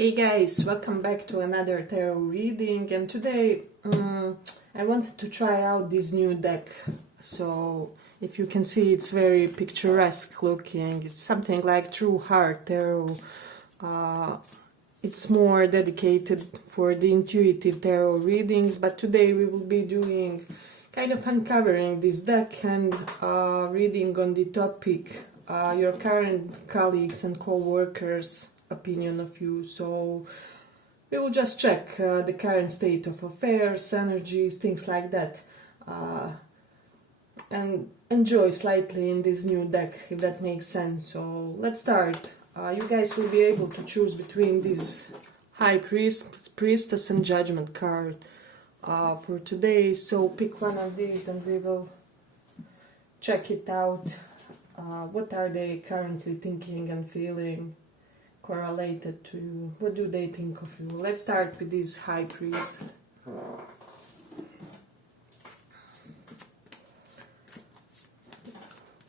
Hey guys, welcome back to another tarot reading, and today I wanted to try out this new deck. So if you can see, it's very picturesque looking. It's something like True Heart Tarot. It's more dedicated for the intuitive tarot readings, but today we will be doing kind of uncovering this deck and reading on the topic your current colleagues and co-workers opinion of you. So we will just check the current state of affairs, energies, things like that, and enjoy slightly in this new deck, if that makes sense. So let's start. You guys will be able to choose between this High Priestess and Judgment card for today. So pick one of these and we will check it out. What are they currently thinking and feeling correlated to you? What do they think of you? Let's start with this High Priest.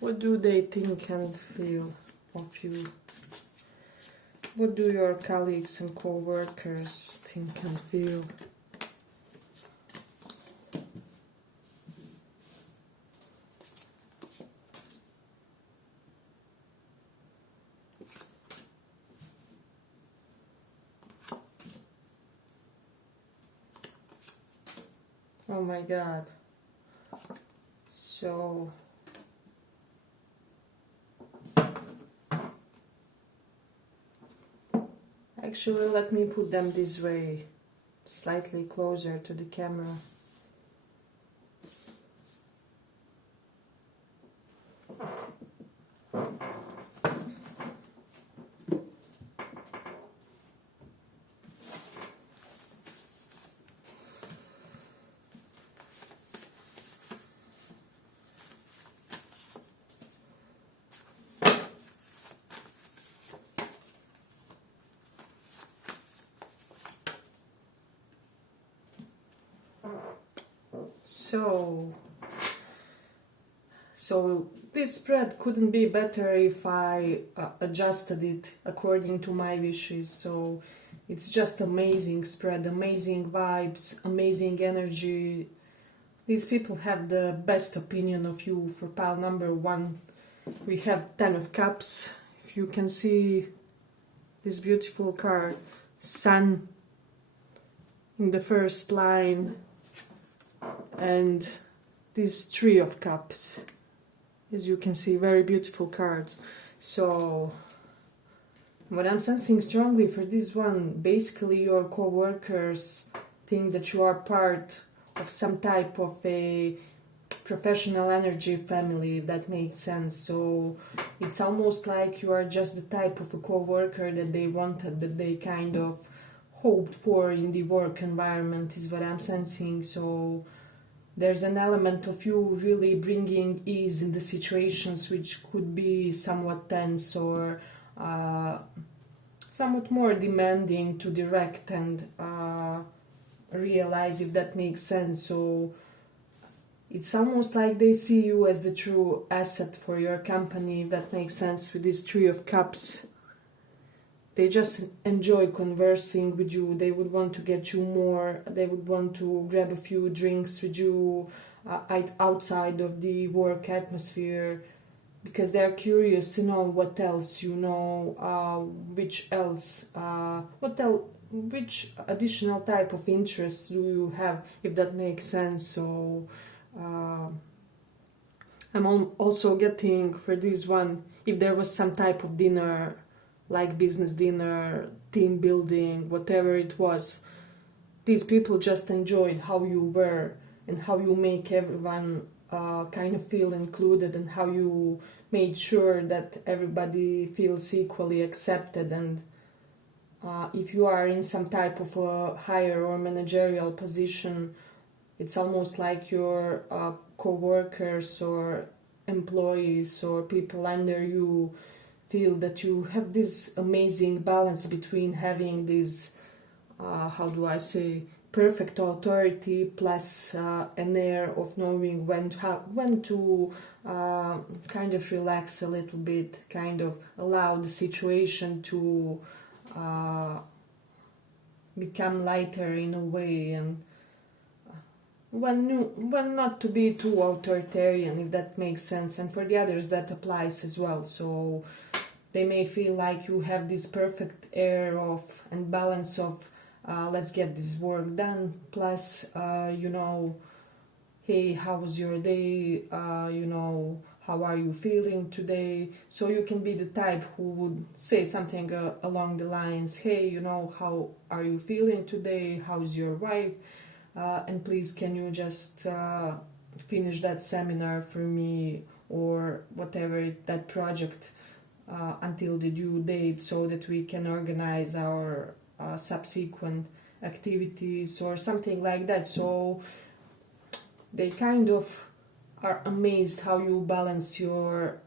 What do they think and feel of you? What do your colleagues and co-workers think and feel? Oh my God. So actually, let me put them this way, slightly closer to the camera. So this spread couldn't be better if I adjusted it according to my wishes. So it's just amazing spread, amazing vibes, amazing energy. These people have the best opinion of you. For pile number 1, we have 10 of Cups. If you can see this beautiful card, Sun in the first line, and this 3 of Cups. As you can see, very beautiful cards. So what I'm sensing strongly for this one, basically your co-workers think that you are part of some type of a professional energy family, if that makes sense. So it's almost like you are just the type of a co-worker that they wanted, that they kind of hoped for in the work environment, is what I'm sensing. So there's an element of you really bringing ease in the situations which could be somewhat tense or somewhat more demanding to direct and realize, if that makes sense. So it's almost like they see you as the true asset for your company, if that makes sense, with this 3 of Cups. They just enjoy conversing with you. They would want to get you more. They would want to grab a few drinks with you outside of the work atmosphere, because they're curious to know what else you know, which additional type of interests do you have, if that makes sense. So I'm also getting for this one, if there was some type of dinner, like business dinner, team building, whatever it was, these people just enjoyed how you were and how you make everyone kind of feel included, and how you made sure that everybody feels equally accepted. And if you are in some type of a higher or managerial position, it's almost like your co-workers or employees or people under you feel that you have this amazing balance between having this, how do I say, perfect authority plus an air of knowing when to kind of relax a little bit, kind of allow the situation to become lighter in a way, and when not to be too authoritarian, if that makes sense. And for the others that applies as well, so they may feel like you have this perfect air of and balance of let's get this work done, plus hey, how's your day, how are you feeling today? So you can be the type who would say something along the lines, hey, how are you feeling today, how's your wife, and please can you just finish that seminar for me, or whatever that project until the due date, so that we can organize our subsequent activities or something like that. So they kind of are amazed how you balance your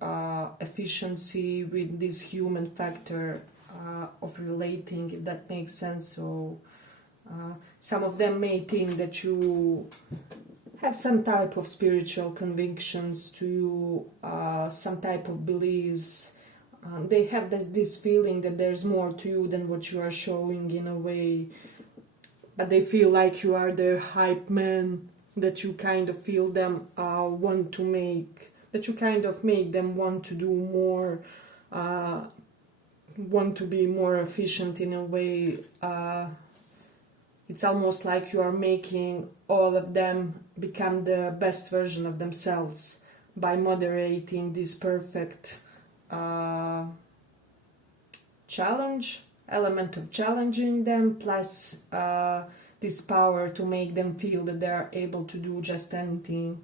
efficiency with this human factor of relating, if that makes sense. So some of them may think that you have some type of spiritual convictions to you, some type of beliefs. They have this feeling that there's more to you than what you are showing in a way, but they feel like you are their hype man, that you kind of feel them that you kind of make them want to do more, want to be more efficient in a way. It's almost like you are making all of them become the best version of themselves by moderating this perfect element of challenging them, plus this power to make them feel that they are able to do just anything.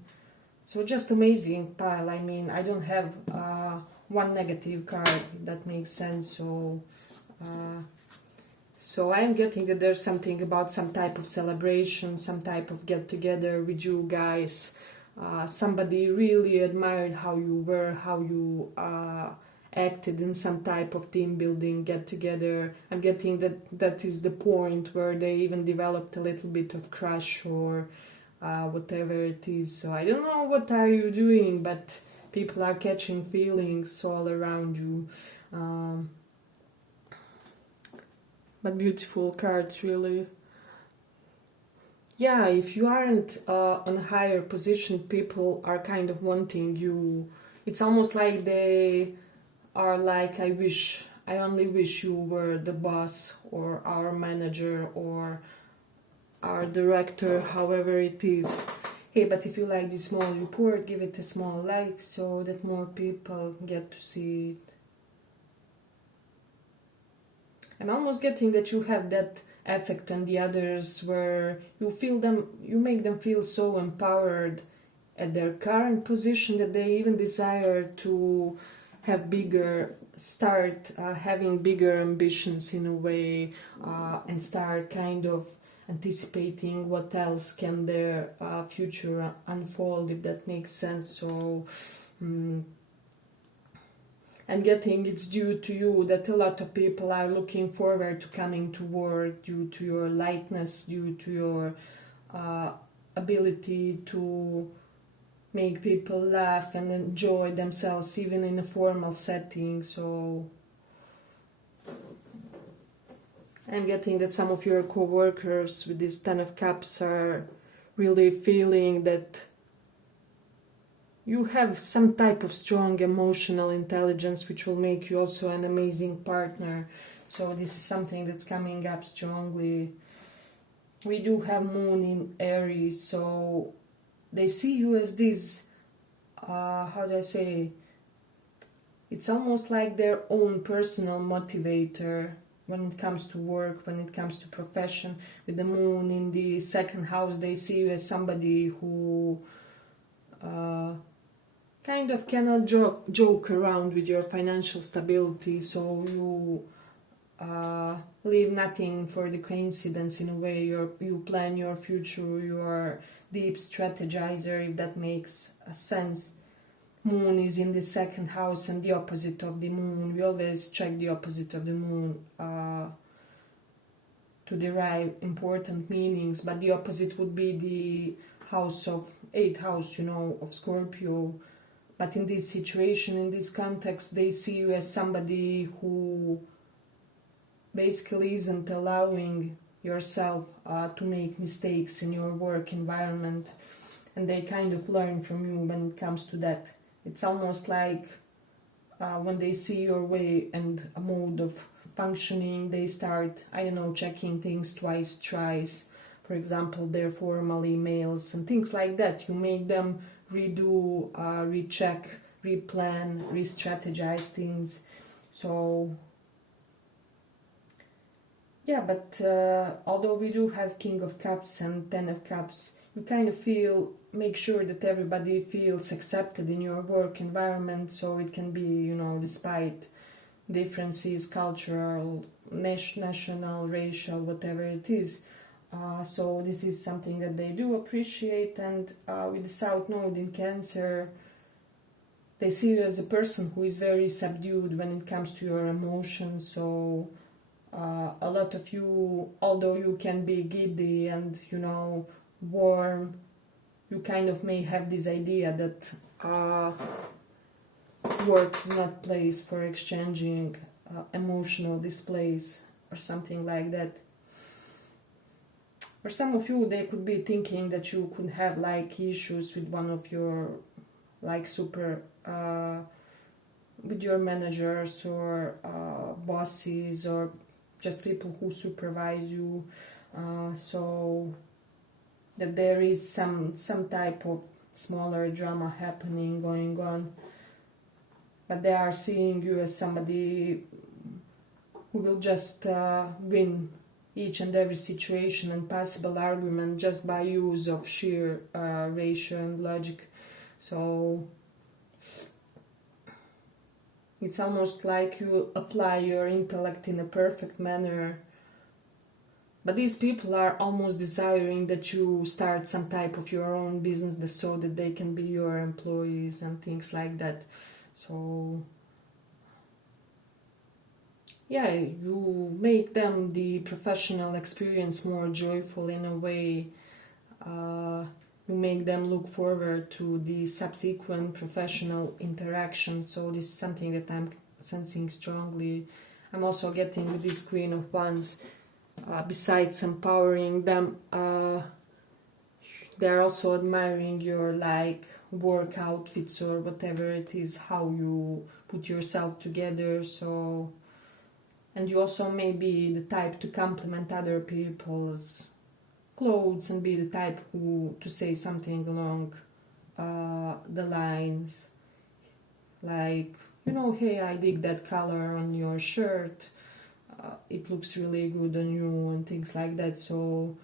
So just amazing pile. I mean, I don't have one negative card, if that makes sense. So I'm getting that there's something about some type of celebration, some type of get together with you guys. Somebody really admired how you were, how you acted in some type of team building get together. I'm getting that is the point where they even developed a little bit of crush or whatever it is. So I don't know what are you doing, but people are catching feelings all around you. But beautiful cards, really. Yeah, if you aren't on a higher position, people are kind of wanting you. It's almost like they are like, I only wish you were the boss or our manager or our director, however it is. Hey, but if you like this small report, give it a small like so that more people get to see it. I'm almost getting that you have that effect on the others where you make them feel so empowered at their current position that they even desire to have start having bigger ambitions in a way, and start kind of anticipating what else can their future unfold, if that makes sense. So I'm getting it's due to you that a lot of people are looking forward to coming to work due to your lightness, due to your ability to make people laugh and enjoy themselves even in a formal setting. So I'm getting that some of your co-workers with this 10 of Cups are really feeling that you have some type of strong emotional intelligence, which will make you also an amazing partner. So this is something that's coming up strongly. We do have Moon in Aries, so they see you as this, how do I say, it's almost like their own personal motivator when it comes to work, when it comes to profession. With the Moon in the second house, they see you as somebody who kind of cannot joke around with your financial stability, so you leave nothing for the coincidence in a way. You plan your future, you are deep strategizer, if that makes a sense. Moon is in the second house and the opposite of the moon. We always check the opposite of the moon to derive important meanings, but the opposite would be the eighth house, of Scorpio. But in this situation, in this context, they see you as somebody who basically isn't allowing yourself to make mistakes in your work environment, and they kind of learn from you when it comes to that. It's almost like when they see your way and a mode of functioning, they start, I don't know, checking things twice, thrice. For example, their formal emails and things like that. You make them redo, recheck, replan, re-strategize things. So yeah, but although we do have King of Cups and Ten of Cups, you kind of make sure that everybody feels accepted in your work environment, so it can be, you know, despite differences, cultural, national, racial, whatever it is. So this is something that they do appreciate, and with the South Node in Cancer, they see you as a person who is very subdued when it comes to your emotions. So a lot of you, although you can be giddy and, you know, warm, you kind of may have this idea that work is not place for exchanging emotional displays or something like that. For some of you, they could be thinking that you could have like issues with one of your like with your managers or bosses or just people who supervise you. So that there is some type of smaller drama happening, going on, but they are seeing you as somebody who will just win each and every situation and possible argument just by use of sheer ratio and logic. So it's almost like you apply your intellect in a perfect manner. But these people are almost desiring that you start some type of your own business so that they can be your employees and things like that. So yeah, you make them the professional experience more joyful in a way. You make them look forward to the subsequent professional interaction. So this is something that I'm sensing strongly. I'm also getting with this Queen of Wands. Besides empowering them, they're also admiring your like work outfits or whatever it is, how you put yourself together. So, and you also may be the type to compliment other people's clothes and be the type who to say something along the lines like, you know, hey, I dig that color on your shirt, it looks really good on you, and things like that. So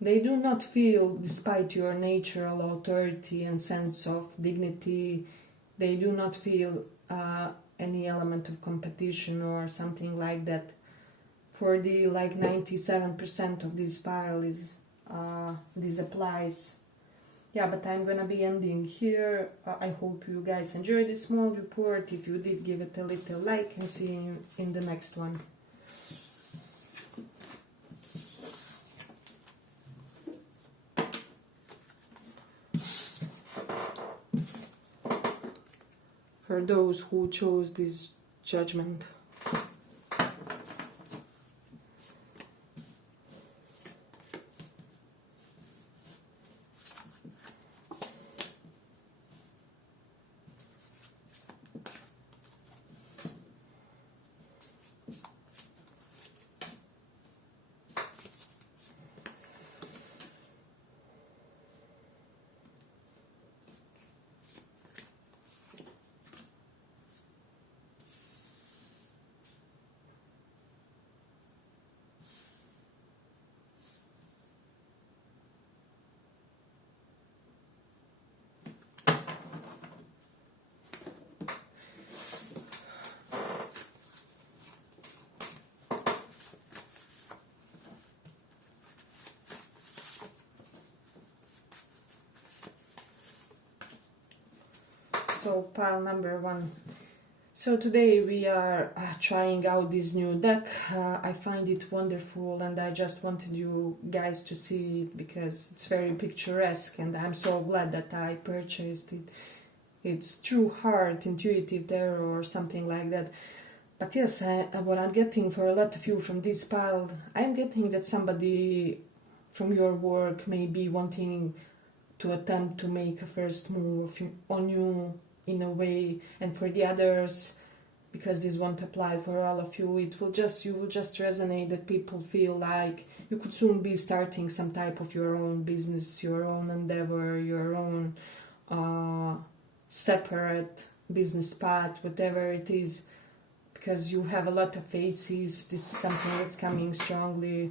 they do not feel, despite your natural authority and sense of dignity, they do not feel any element of competition or something like that. For the like 97% of this pile is this applies. Yeah, but I'm gonna be ending here. I hope you guys enjoyed this small report. If you did, give it a little like, and see you in the next one. For those who chose this judgment. So pile number 1. So today we are trying out this new deck. I find it wonderful, and I just wanted you guys to see it because it's very picturesque, and I'm so glad that I purchased it. It's true heart, intuitive tarot or something like that. But yes, what I'm getting for a lot of you from this pile, I'm getting that somebody from your work may be wanting to attempt to make a first move on you in a way, and for the others, because this won't apply for all of you, you will just resonate that people feel like you could soon be starting some type of your own business, your own endeavor, your own separate business path, whatever it is, because you have a lot of faces. This is something that's coming strongly.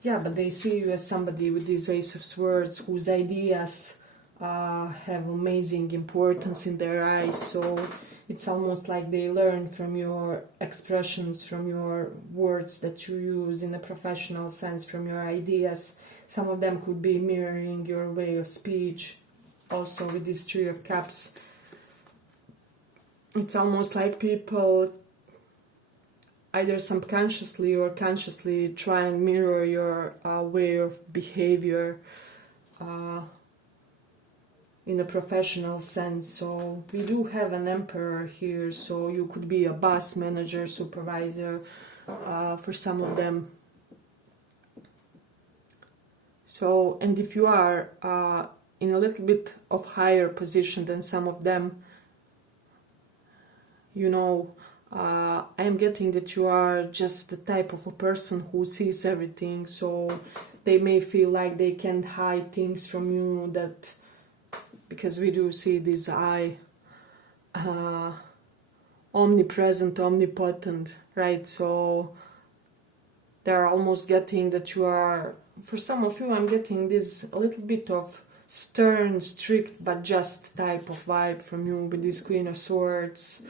Yeah, but they see you as somebody with this Ace of Swords whose ideas have amazing importance in their eyes. So it's almost like they learn from your expressions, from your words that you use in a professional sense, from your ideas. Some of them could be mirroring your way of speech. Also with this Three of Cups, it's almost like people either subconsciously or consciously try and mirror your way of behavior in a professional sense. So we do have an Emperor here, so you could be a boss, manager, supervisor for some of them. So, and if you are in a little bit of higher position than some of them, you know, I am getting that you are just the type of a person who sees everything, so they may feel like they can't hide things from you, that because we do see this eye omnipresent, omnipotent, right? So they're almost getting that you are, for some of you, I'm getting this a little bit of stern, strict, but just type of vibe from you with this Queen of Swords.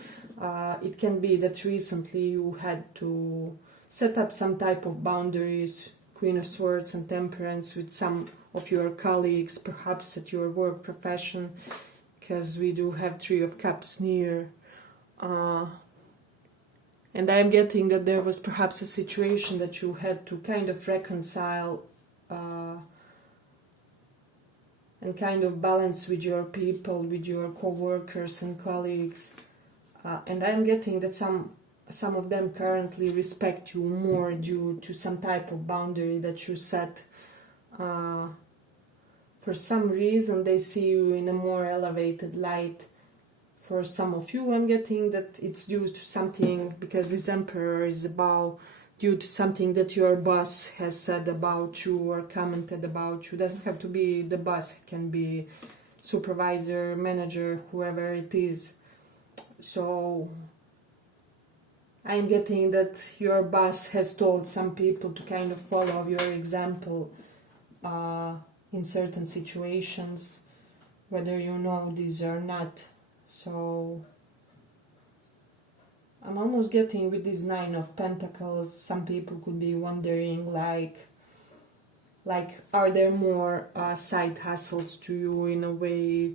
It can be that recently you had to set up some type of boundaries, Queen of Swords and Temperance, with some of your colleagues, perhaps at your work profession, because we do have Three of Cups near. And I'm getting that there was perhaps a situation that you had to kind of reconcile and kind of balance with your people, with your co-workers and colleagues. And I'm getting that some of them currently respect you more due to some type of boundary that you set. For some reason they see you in a more elevated light. For some of you, I'm getting that it's due to something, because this Emperor is about due to something that your boss has said about you or commented about you. It doesn't have to be the boss, it can be supervisor, manager, whoever it is. So I'm getting that your boss has told some people to kind of follow your example in certain situations, whether you know this or not. So I'm almost getting with this Nine of Pentacles, some people could be wondering like are there more side hustles to you, in a way,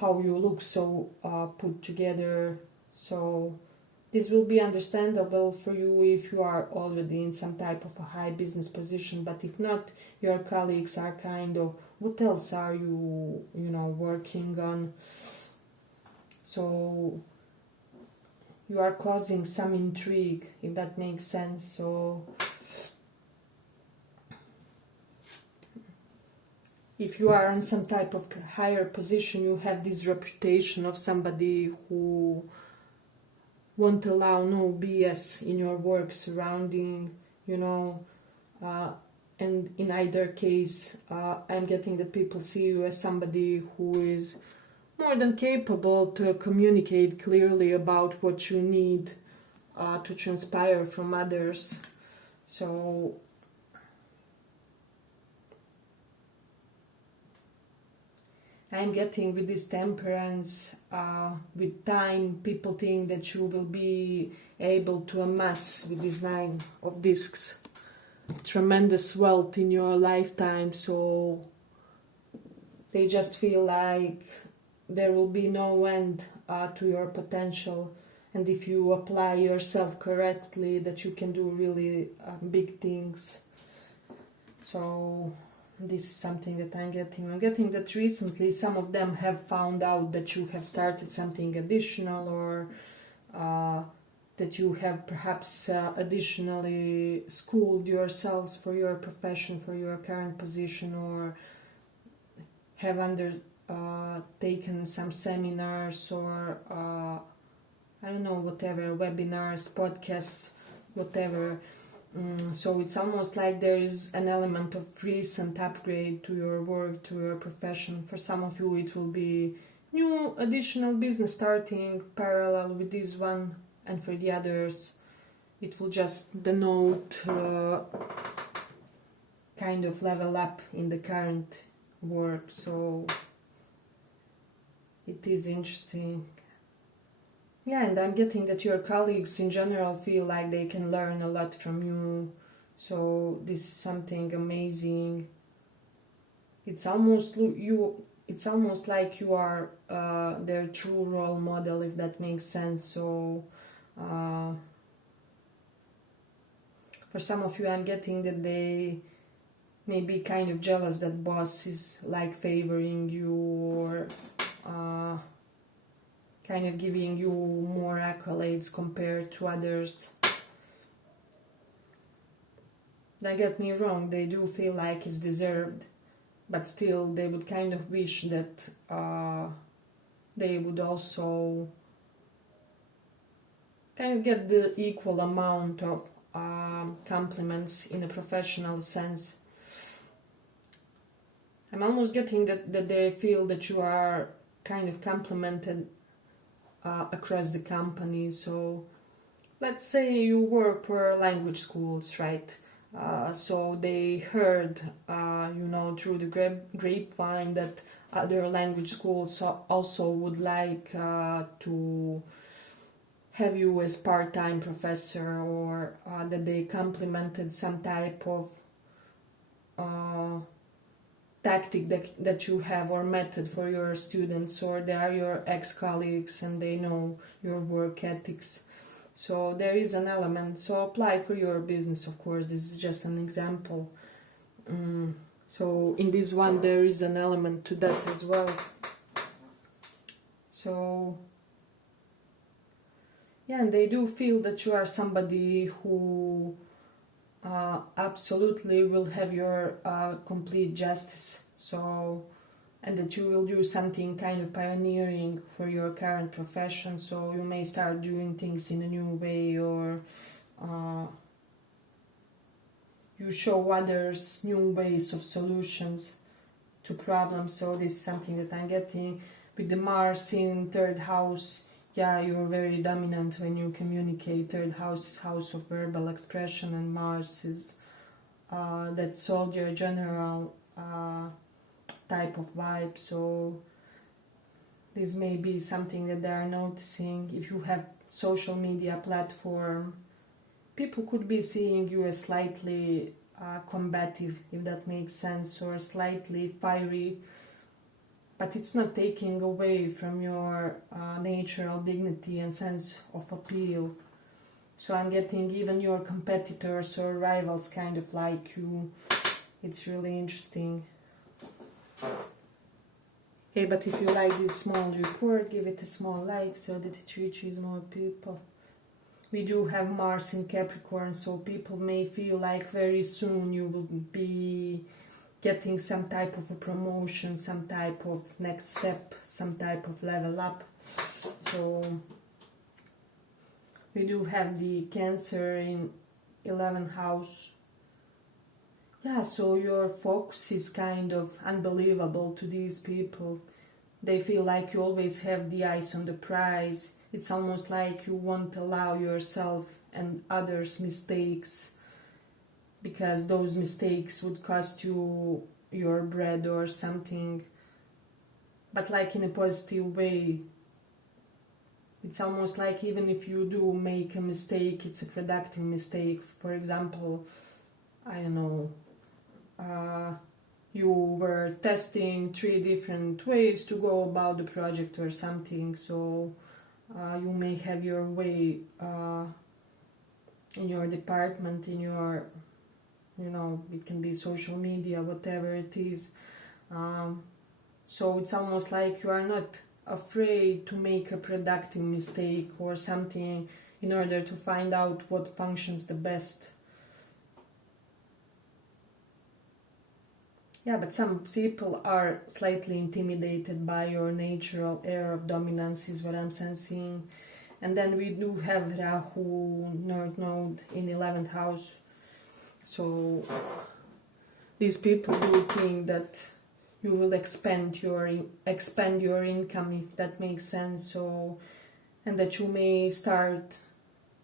how you look so put together. So this will be understandable for you if you are already in some type of a high business position, but if not, your colleagues are kind of, what else are you working on? So you are causing some intrigue, if that makes sense. So if you are on some type of higher position, you have this reputation of somebody who won't allow no BS in your work surrounding, and in either case, I'm getting that people see you as somebody who is more than capable to communicate clearly about what you need to transpire from others. So I'm getting with this Temperance, with time, people think that you will be able to amass, with this Nine of Discs, tremendous wealth in your lifetime. So they just feel like there will be no end to your potential, and if you apply yourself correctly, that you can do really big things. So this is something that I'm getting. I'm getting that recently some of them have found out that you have started something additional, or that you have perhaps additionally schooled yourselves for your profession, for your current position, or have taken some seminars or I don't know, whatever, webinars, podcasts, whatever. So it's almost like there is an element of recent upgrade to your work, to your profession. For some of you it will be new additional business starting parallel with this one, and for the others it will just denote kind of level up in the current work. So it is interesting. Yeah, and I'm getting that your colleagues in general feel like they can learn a lot from you. So this is something amazing. It's almost like you are their true role model, if that makes sense. So for some of you, I'm getting that they may be kind of jealous that boss is like favoring you, or kind of giving you more accolades compared to others. Don't get me wrong, they do feel like it's deserved, but still they would kind of wish that they would also kind of get the equal amount of compliments in a professional sense. I'm almost getting that they feel that you are kind of complimented across the company. So let's say you work for language schools, right? So they heard, through the grapevine that other language schools also would like to have you as part-time professor, or that they complimented some type of tactic that you have, or method for your students, or they are your ex-colleagues and they know your work ethics. So there is an element. So apply for your business, of course. This is just an example. So in this one there is an element to that as well. So yeah, and they do feel that you are somebody who absolutely will have your complete justice. So, and that you will do something kind of pioneering for your current profession. So you may start doing things in a new way, or you show others new ways of solutions to problems. So this is something that I'm getting with the Mars in third house. Yeah, you're very dominant when you communicate. Third house is house of verbal expression, and Mars is that soldier general type of vibe. So this may be something that they are noticing. If you have social media platform, people could be seeing you as slightly combative, if that makes sense, or slightly fiery. But it's not taking away from your natural dignity and sense of appeal. So I'm getting even your competitors or rivals kind of like you. It's really interesting. Hey, but if you like this small report, give it a small like so that it reaches more people. We do have Mars in Capricorn, so people may feel like very soon you will be getting some type of a promotion, some type of next step, some type of level up. So we do have the Cancer in 11th house. Yeah, so your focus is kind of unbelievable to these people. They feel like you always have the eyes on the prize. It's almost like you won't allow yourself and others' mistakes, because those mistakes would cost you your bread or something, but like in a positive way. It's almost like even if you do make a mistake, it's a productive mistake. For example, I don't know, you were testing 3 different ways to go about the project or something, so you may have your way in your department, in your, it can be social media, whatever it is. So it's almost like you are not afraid to make a productive mistake or something. in order to find out what functions the best. Yeah, but some people are slightly intimidated by your natural air of dominance, is what I'm sensing. And then we do have Rahu, North Node in 11th house. So these people do think that you will expand your income, if that makes sense. So, and that you may start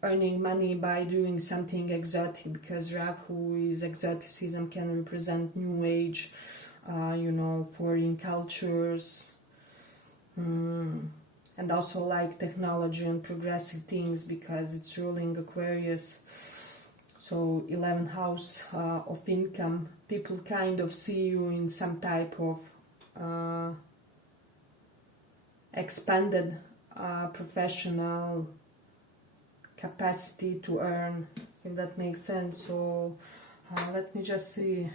earning money by doing something exotic, because Rahu is exoticism, can represent new age, foreign cultures, and also like technology and progressive things, because it's ruling Aquarius. So 11th house of income, people kind of see you in some type of expanded professional capacity to earn, if that makes sense. So let me just see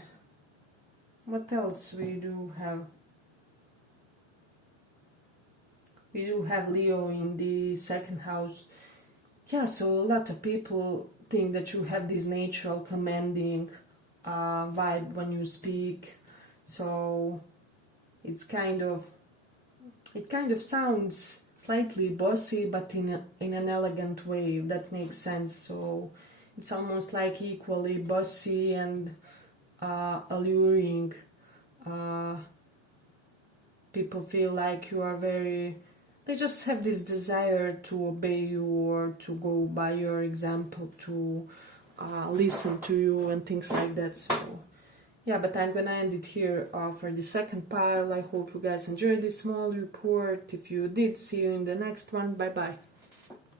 what else we do have. We do have Leo in the 2nd house. Yeah, so a lot of people think that you have this natural commanding vibe when you speak. So it kind of sounds slightly bossy, but in an elegant way, if that makes sense. So it's almost like equally bossy and alluring. People feel like you are they just have this desire to obey you, or to go by your example, to listen to you and things like that. So yeah, but I'm gonna end it here for the 2nd pile. I hope you guys enjoyed this small report. If you did, see you in the next one. Bye bye.